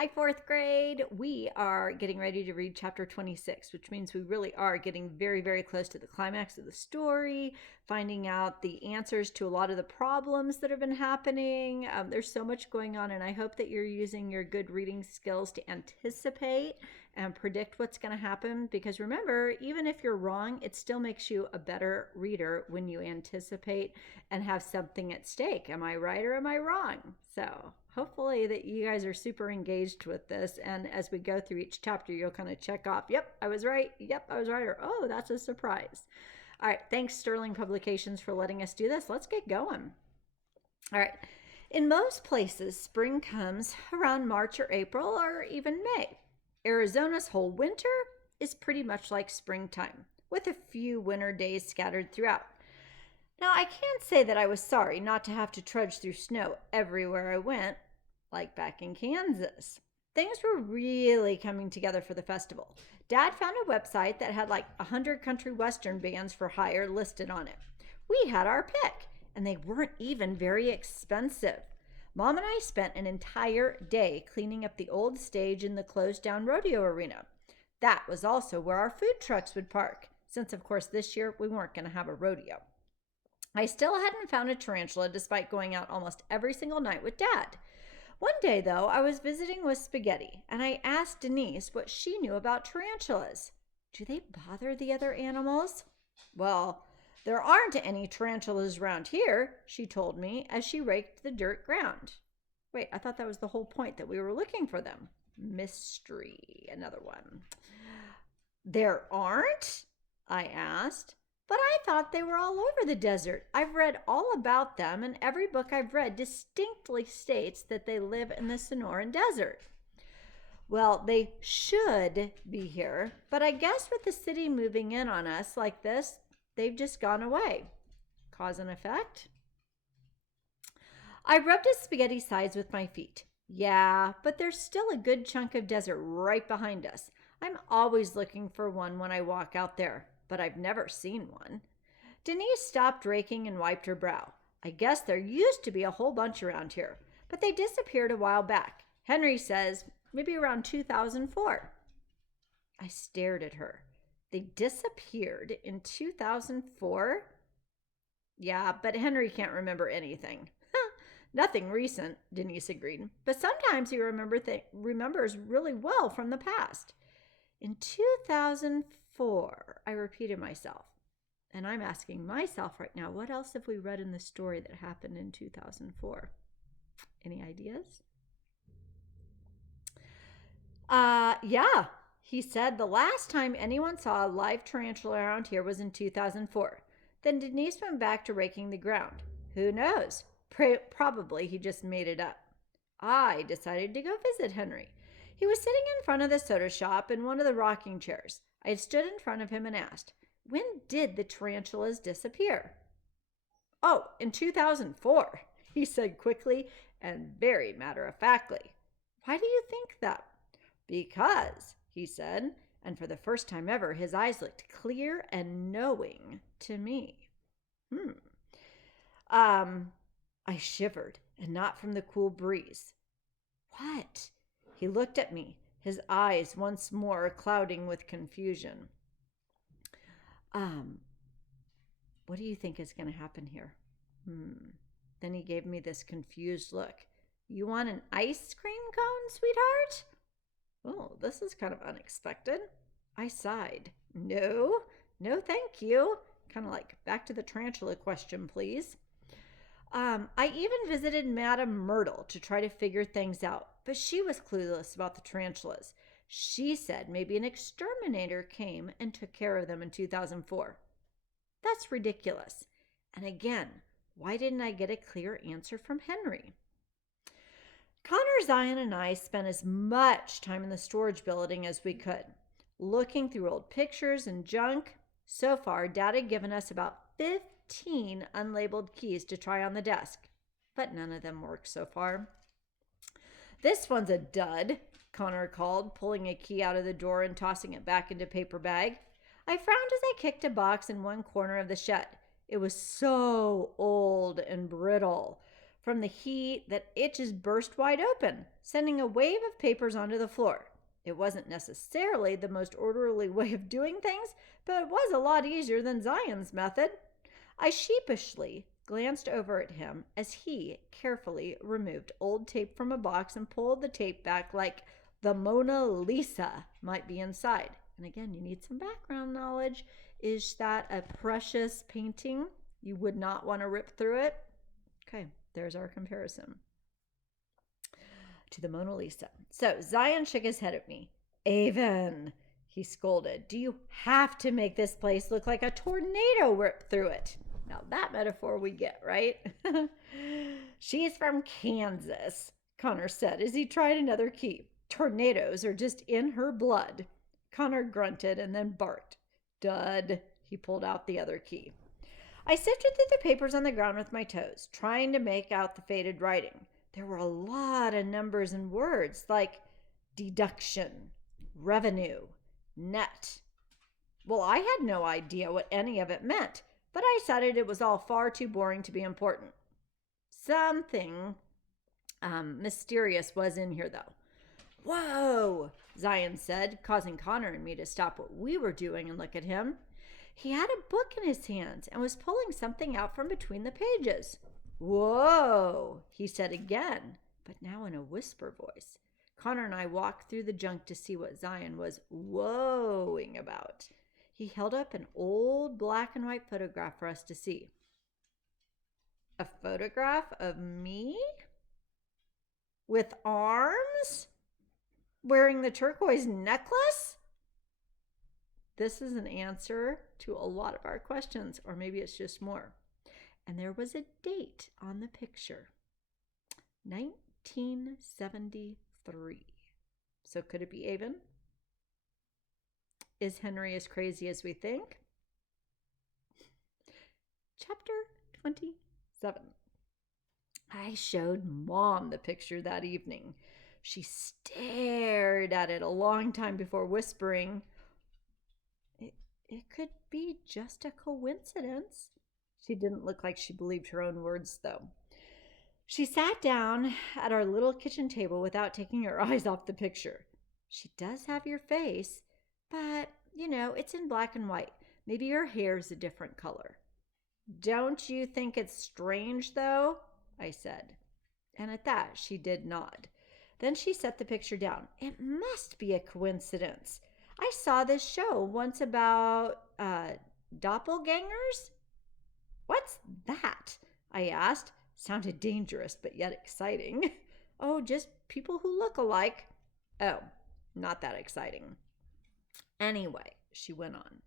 Hi, fourth grade. We are getting ready to read chapter 26, which means we really are getting very, very close to the climax of the story, finding out the answers to a lot of the problems that have been happening. There's so much going on, and I hope that you're using your good reading skills to anticipate and predict what's going to happen. Because remember, even if you're wrong, it still makes you a better reader when you anticipate and have something at stake. Am I right or am I wrong? So hopefully that you guys are super engaged with this, and as we go through each chapter you'll kind of check off, yep, I was right, yep, I was right, or oh, that's a surprise. All right, thanks Sterling Publications for letting us do this. Let's get going. All right, in most places spring comes around March or April or even May. Arizona's whole winter is pretty much like springtime, with a few winter days scattered throughout. Now, I can't say that I was sorry not to have to trudge through snow everywhere I went, like back in Kansas. Things were really coming together for the festival. Dad found a website that had like 100 country western bands for hire listed on it. We had our pick, and they weren't even very expensive. Mom and I spent an entire day cleaning up the old stage in the closed down rodeo arena. That was also where our food trucks would park, since, of course, this year we weren't going to have a rodeo. I still hadn't found a tarantula despite going out almost every single night with Dad. One day, though, I was visiting with Spaghetti, and I asked Denise what she knew about tarantulas. Do they bother the other animals? Well, there aren't any tarantulas around here, she told me as she raked the dirt ground. Wait, I thought that was the whole point, that we were looking for them. Mystery, another one. There aren't? I asked. But I thought they were all over the desert. I've read all about them, and every book I've read distinctly states that they live in the Sonoran Desert. Well, they should be here, but I guess with the city moving in on us like this, they've just gone away. Cause and effect? I rubbed his spaghetti sides with my feet. Yeah, but there's still a good chunk of desert right behind us. I'm always looking for one when I walk out there, but I've never seen one. Denise stopped raking and wiped her brow. I guess there used to be a whole bunch around here, but they disappeared a while back. Henry says maybe around 2004. I stared at her. They disappeared in 2004? Yeah, but Henry can't remember anything. Nothing recent, Denise agreed, but sometimes he remembers really well from the past. In 2004, I repeated myself. And I'm asking myself right now, what else have we read in the story that happened in 2004? Any ideas? Yeah, he said the last time anyone saw a live tarantula around here was in 2004. Then Denise went back to raking the ground. Who knows? Probably he just made it up. I decided to go visit Henry. He was sitting in front of the soda shop in one of the rocking chairs. I had stood in front of him and asked, when did the tarantulas disappear? Oh, in 2004, he said quickly and very matter-of-factly. Why do you think that? Because, he said, and for the first time ever, his eyes looked clear and knowing to me. I shivered, and not from the cool breeze. What? He looked at me, his eyes once more clouding with confusion. What do you think is going to happen here? Then he gave me this confused look. You want an ice cream cone, sweetheart? Oh, this is kind of unexpected. I sighed. No, thank you. Kind of like back to the tarantula question, please. I even visited Madame Myrtle to try to figure things out, but she was clueless about the tarantulas. She said maybe an exterminator came and took care of them in 2004. That's ridiculous. And again, why didn't I get a clear answer from Henry? Connor, Zion, and I spent as much time in the storage building as we could, looking through old pictures and junk. So far, Dad had given us about 15 unlabeled keys to try on the desk, but none of them worked so far. This one's a dud, Connor called, pulling a key out of the door and tossing it back into a paper bag. I frowned as I kicked a box in one corner of the shed. It was so old and brittle. from the heat that it just burst wide open, sending a wave of papers onto the floor. It wasn't necessarily the most orderly way of doing things, but it was a lot easier than Zion's method. I sheepishly glanced over at him as he carefully removed old tape from a box and pulled the tape back like the Mona Lisa might be inside. And again, you need some background knowledge. Is that a precious painting? You would not want to rip through it. Okay, there's our comparison to the Mona Lisa. So Zion shook his head at me. Avon, he scolded, do you have to make this place look like a tornado ripped through it? Now that metaphor we get, right? She's from Kansas, Connor said as he tried another key. Tornadoes are just in her blood. Connor grunted and then barked. Dud. He pulled out the other key. I sifted through the papers on the ground with my toes, trying to make out the faded writing. There were a lot of numbers and words like deduction, revenue, net. Well, I had no idea what any of it meant, but I decided it was all far too boring to be important. Something mysterious was in here, though. Whoa, Zion said, causing Connor and me to stop what we were doing and look at him. He had a book in his hands and was pulling something out from between the pages. Whoa, he said again, but now in a whisper voice. Connor and I walked through the junk to see what Zion was whoaing about. He held up an old black and white photograph for us to see. A photograph of me? With arms? Wearing the turquoise necklace? This is an answer to a lot of our questions, or maybe it's just more. And there was a date on the picture. 1973. So could it be Avon? Is Henry as crazy as we think? Chapter 27. I showed Mom the picture that evening. She stared at it a long time before whispering, It could be just a coincidence. She didn't look like she believed her own words, though. She sat down at our little kitchen table without taking her eyes off the picture. She does have your face, but, it's in black and white. Maybe your hair's a different color. Don't you think it's strange, though? I said. And at that, she did nod. Then she set the picture down. It must be a coincidence. I saw this show once about doppelgangers. What's that? I asked. Sounded dangerous, but yet exciting. Oh, just people who look alike. Oh, not that exciting. Anyway, she went on.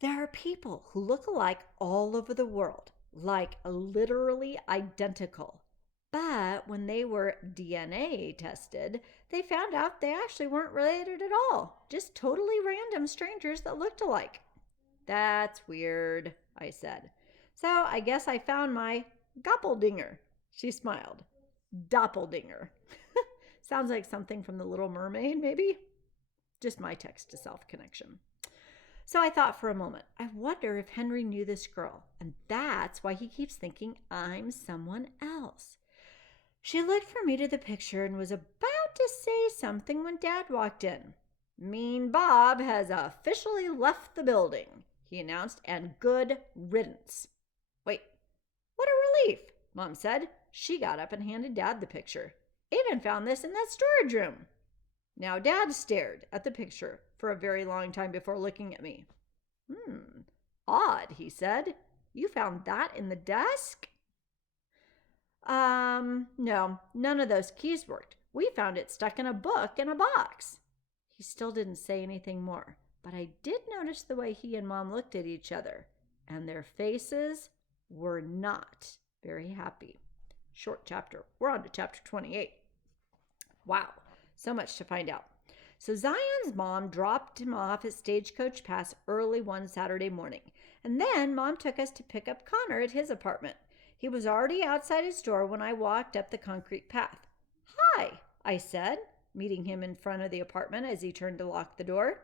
There are people who look alike all over the world, like literally identical. But when they were DNA tested, they found out they actually weren't related at all. Just totally random strangers that looked alike. That's weird, I said. So I guess I found my Doppeldinger. She smiled. Doppeldinger. Sounds like something from The Little Mermaid, maybe? Just my text-to-self connection. So I thought for a moment, I wonder if Henry knew this girl, and that's why he keeps thinking I'm someone else. She looked from me to the picture and was about to say something when Dad walked in. Mean Bob has officially left the building, he announced, and good riddance. Wait, what a relief, Mom said. She got up and handed Dad the picture. Avon found this in that storage room. Now Dad stared at the picture for a very long time before looking at me. Odd, he said. You found that in the desk? No, none of those keys worked. We found it stuck in a book in a box. He still didn't say anything more, but I did notice the way he and Mom looked at each other, and their faces were not very happy. Short chapter. We're on to chapter 28. Wow, so much to find out. So Zion's mom dropped him off at Stagecoach Pass early one Saturday morning, and then Mom took us to pick up Connor at his apartment. He was already outside his door when I walked up the concrete path. Hi, I said, meeting him in front of the apartment as he turned to lock the door.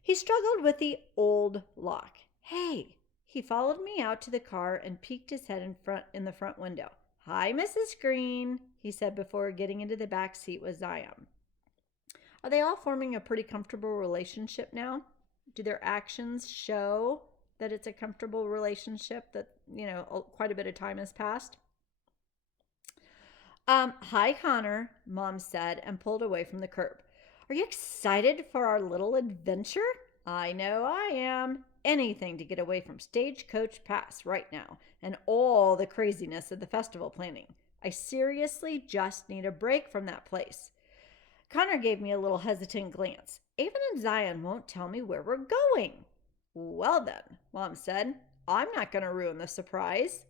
He struggled with the old lock. Hey, he followed me out to the car and peeked his head in the front window. "Hi, Mrs. Green," he said before getting into the back seat with Zion. Are they all forming a pretty comfortable relationship now? Do their actions show that it's a comfortable relationship, that, quite a bit of time has passed? Hi, Connor, Mom said and pulled away from the curb. Are you excited for our little adventure? I know I am. Anything to get away from Stagecoach Pass right now and all the craziness of the festival planning. I seriously just need a break from that place. Connor gave me a little hesitant glance. Ava and Zion won't tell me where we're going. Well then, Mom said, I'm not going to ruin the surprise.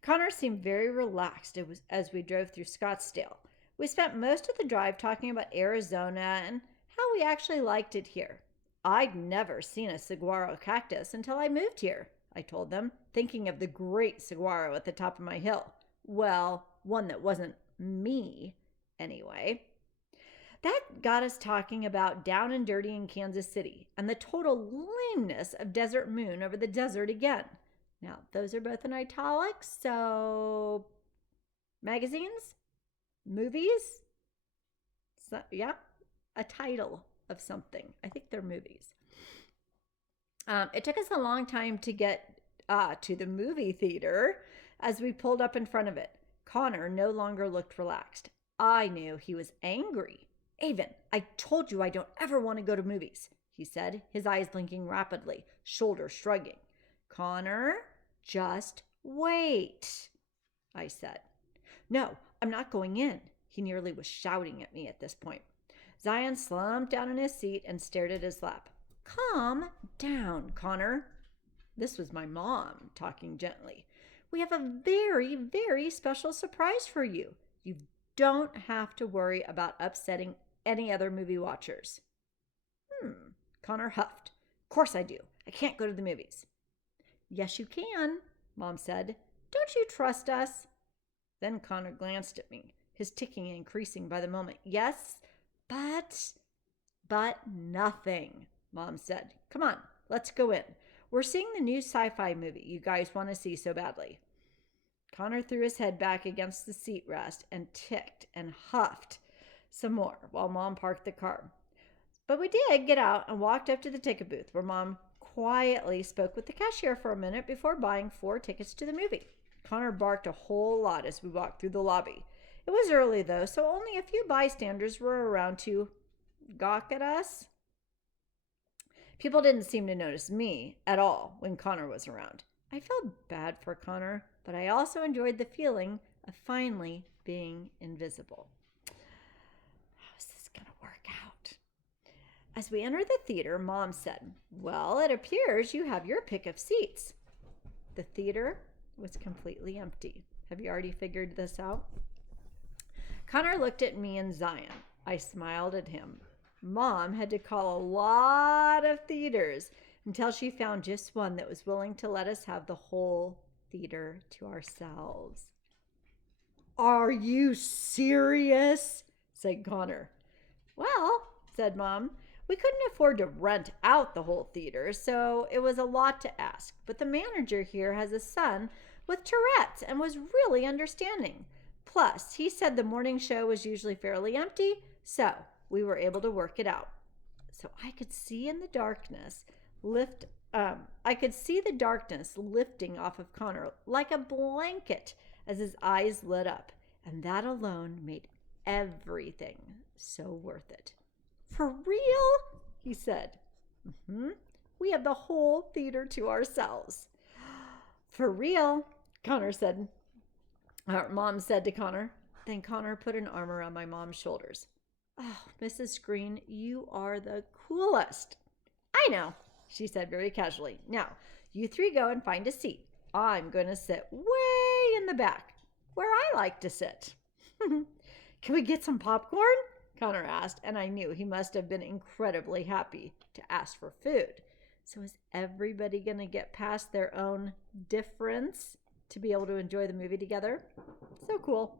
Connor seemed very relaxed as we drove through Scottsdale. We spent most of the drive talking about Arizona and how we actually liked it here. I'd never seen a saguaro cactus until I moved here, I told them, thinking of the great saguaro at the top of my hill. Well, one that wasn't me, anyway. That got us talking about Down and Dirty in Kansas City and the total lameness of Desert Moon over the desert again. Now, those are both in italics, so magazines, movies, yeah, a title of something. I think they're movies. It took us a long time to get to the movie theater as we pulled up in front of it. Connor no longer looked relaxed. I knew he was angry. Avon, I told you I don't ever want to go to movies, he said, his eyes blinking rapidly, shoulders shrugging. Connor, just wait, I said. No, I'm not going in. He nearly was shouting at me at this point. Zion slumped down in his seat and stared at his lap. Calm down, Connor. This was my mom talking gently. We have a very, very special surprise for you. You don't have to worry about upsetting any other movie watchers. Connor huffed. Of course I do. I can't go to the movies. Yes, you can, Mom said. Don't you trust us? Then Connor glanced at me, his ticking increasing by the moment. Yes, but nothing, Mom said. Come on, let's go in. We're seeing the new sci-fi movie you guys want to see so badly. Connor threw his head back against the seat rest and ticked and huffed some more while Mom parked the car. But we did get out and walked up to the ticket booth where Mom quietly spoke with the cashier for a minute before buying 4 tickets to the movie. Connor barked a whole lot as we walked through the lobby. It was early, though, so only a few bystanders were around to gawk at us. People didn't seem to notice me at all when Connor was around. I felt bad for Connor, but I also enjoyed the feeling of finally being invisible. How is this going to work out? As we entered the theater, Mom said, Well, it appears you have your pick of seats. The theater was completely empty. Have you already figured this out? Connor looked at me and Zion. I smiled at him. Mom had to call a lot of theaters until she found just one that was willing to let us have the whole theater to ourselves. Are you serious? Said Connor. Well, said Mom, we couldn't afford to rent out the whole theater, so it was a lot to ask. But the manager here has a son with Tourette's and was really understanding. Plus, he said the morning show was usually fairly empty, so we were able to work it out. So I could see the darkness lifting off of Connor like a blanket as his eyes lit up, and that alone made everything so worth it. For real? He said. We have the whole theater to ourselves. For real, Mom said to Connor. Then Connor put an arm around my mom's shoulders. Oh, Mrs. Green, you are the coolest. I know, she said very casually. Now, you 3 go and find a seat. I'm going to sit way in the back, where I like to sit. Can we get some popcorn? Connor asked, and I knew he must have been incredibly happy to ask for food. So is everybody going to get past their own difference to be able to enjoy the movie together? So cool.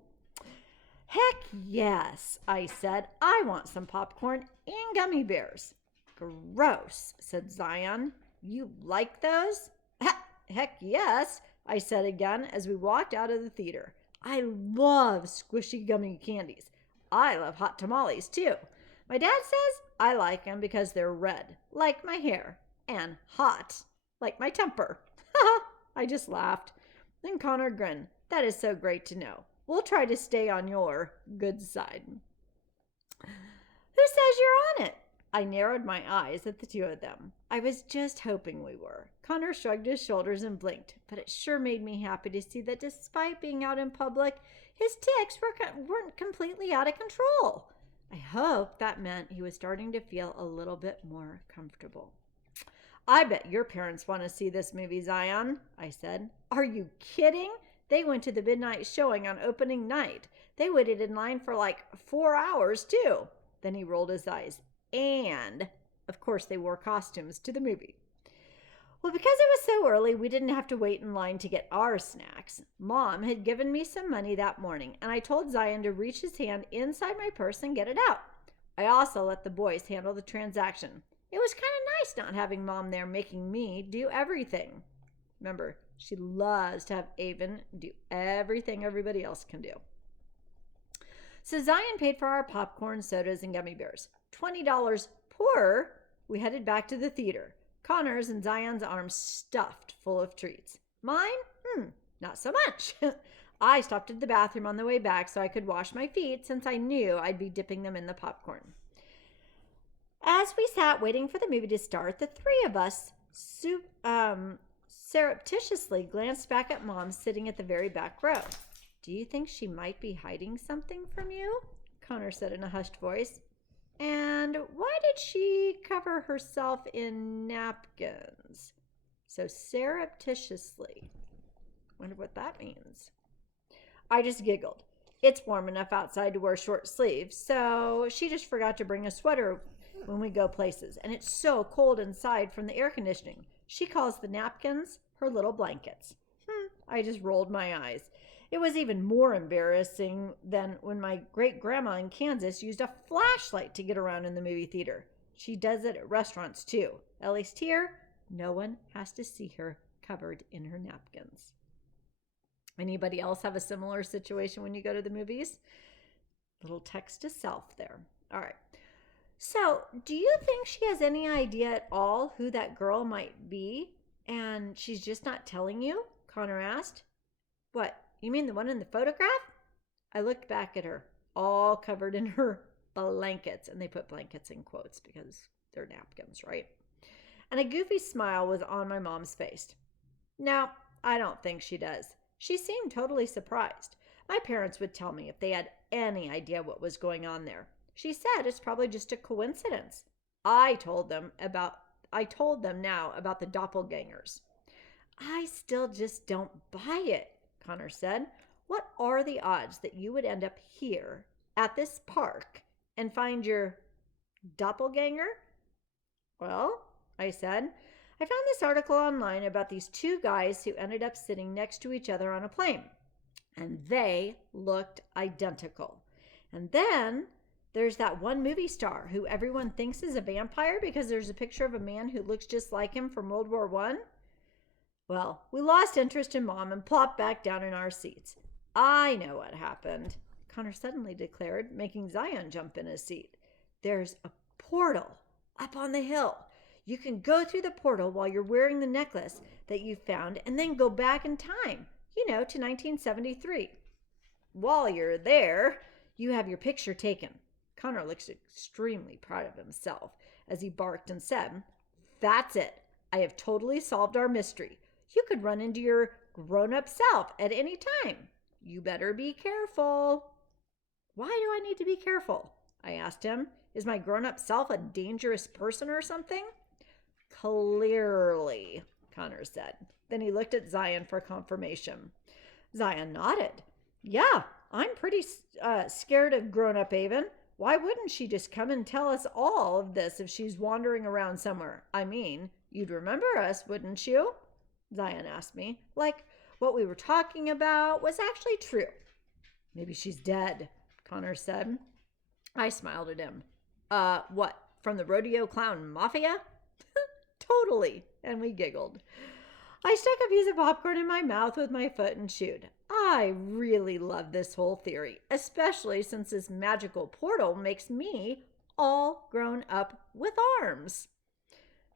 Heck yes, I said. I want some popcorn and gummy bears. Gross, said Zion. You like those? Heck yes, I said again as we walked out of the theater. I love squishy gummy candies. I love hot tamales too. My dad says I like them because they're red, like my hair, and hot, like my temper. I just laughed. Then Connor grinned. That is so great to know. We'll try to stay on your good side. Who says you're on it? I narrowed my eyes at the two of them. I was just hoping we were. Connor shrugged his shoulders and blinked, but it sure made me happy to see that despite being out in public, his tics weren't completely out of control. I hoped that meant he was starting to feel a little bit more comfortable. I bet your parents want to see this movie, Zion, I said. Are you kidding? They went to the midnight showing on opening night. They waited in line for like 4 hours, too. Then he rolled his eyes. And, of course, they wore costumes to the movie. Well, because it was so early, we didn't have to wait in line to get our snacks. Mom had given me some money that morning, and I told Zion to reach his hand inside my purse and get it out. I also let the boys handle the transaction. It was kind of nice not having Mom there making me do everything. Remember, she loves to have Avon do everything everybody else can do. So Zion paid for our popcorn, sodas, and gummy bears. $20 poorer, we headed back to the theater. Connor's and Zion's arms stuffed full of treats. Mine? Not so much. I stopped at the bathroom on the way back so I could wash my feet since I knew I'd be dipping them in the popcorn. As we sat waiting for the movie to start, the three of us surreptitiously glanced back at Mom sitting at the very back row. Do you think she might be hiding something from you? Connor said in a hushed voice. And why did she cover herself in napkins? So surreptitiously. Wonder what that means. I just giggled. It's warm enough outside to wear short sleeves, so she just forgot to bring a sweater when we go places. And it's so cold inside from the air conditioning. She calls the napkins her little blankets. I just rolled my eyes. It was even more embarrassing than when my great-grandma in Kansas used a flashlight to get around in the movie theater. She does it at restaurants, too. At least here, no one has to see her covered in her napkins. Anybody else have a similar situation when you go to the movies? Little text to self there. All right. So, do you think she has any idea at all who that girl might be, and she's just not telling you? Connor asked. What? You mean the one in the photograph? I looked back at her, all covered in her blankets. And they put blankets in quotes because they're napkins, right? And a goofy smile was on my mom's face. No, I don't think she does. She seemed totally surprised. My parents would tell me if they had any idea what was going on there. She said it's probably just a coincidence. I told them now about the doppelgangers. I still just don't buy it, Connor said. What are the odds that you would end up here at this park and find your doppelganger? Well, I said, I found this article online about these two guys who ended up sitting next to each other on a plane, and they looked identical. And then there's that one movie star who everyone thinks is a vampire because there's a picture of a man who looks just like him from World War I. Well, we lost interest in Mom and plopped back down in our seats. I know what happened, Connor suddenly declared, making Zion jump in his seat. There's a portal up on the hill. You can go through the portal while you're wearing the necklace that you found and then go back in time, to 1973. While you're there, you have your picture taken. Connor looks extremely proud of himself as he barked and said, That's it. I have totally solved our mystery. You could run into your grown-up self at any time. You better be careful. Why do I need to be careful? I asked him. Is my grown-up self a dangerous person or something? Clearly, Connor said. Then he looked at Zion for confirmation. Zion nodded. Yeah, I'm pretty scared of grown-up Avon. Why wouldn't she just come and tell us all of this if she's wandering around somewhere? I mean, you'd remember us, wouldn't you? Zion asked me, like what we were talking about was actually true. Maybe she's dead, Connor said. I smiled at him. What, from the Rodeo Clown Mafia? Totally, and we giggled. I stuck a piece of popcorn in my mouth with my foot and chewed. I really love this whole theory, especially since this magical portal makes me all grown up with arms.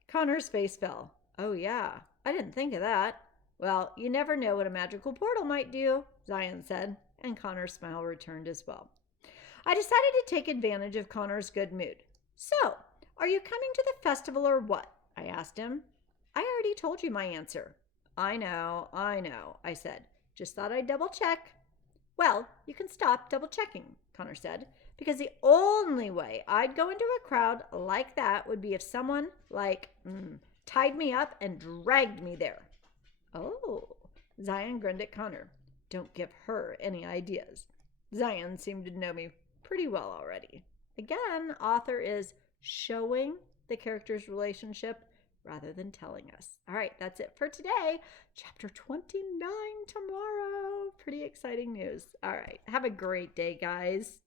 Connor's face fell. Oh, yeah, I didn't think of that. Well, you never know what a magical portal might do, Zion said, and Connor's smile returned as well. I decided to take advantage of Connor's good mood. So, are you coming to the festival or what? I asked him. I already told you my answer. I know, I said. Just thought I'd double check. Well, you can stop double checking, Connor said, because the only way I'd go into a crowd like that would be if someone, tied me up and dragged me there. Oh, Zion grinned at Connor. Don't give her any ideas. Zion seemed to know me pretty well already. Again, author is showing the character's relationship rather than telling us. All right, that's it for today. Chapter 29 tomorrow. Pretty exciting news. All right, have a great day, guys.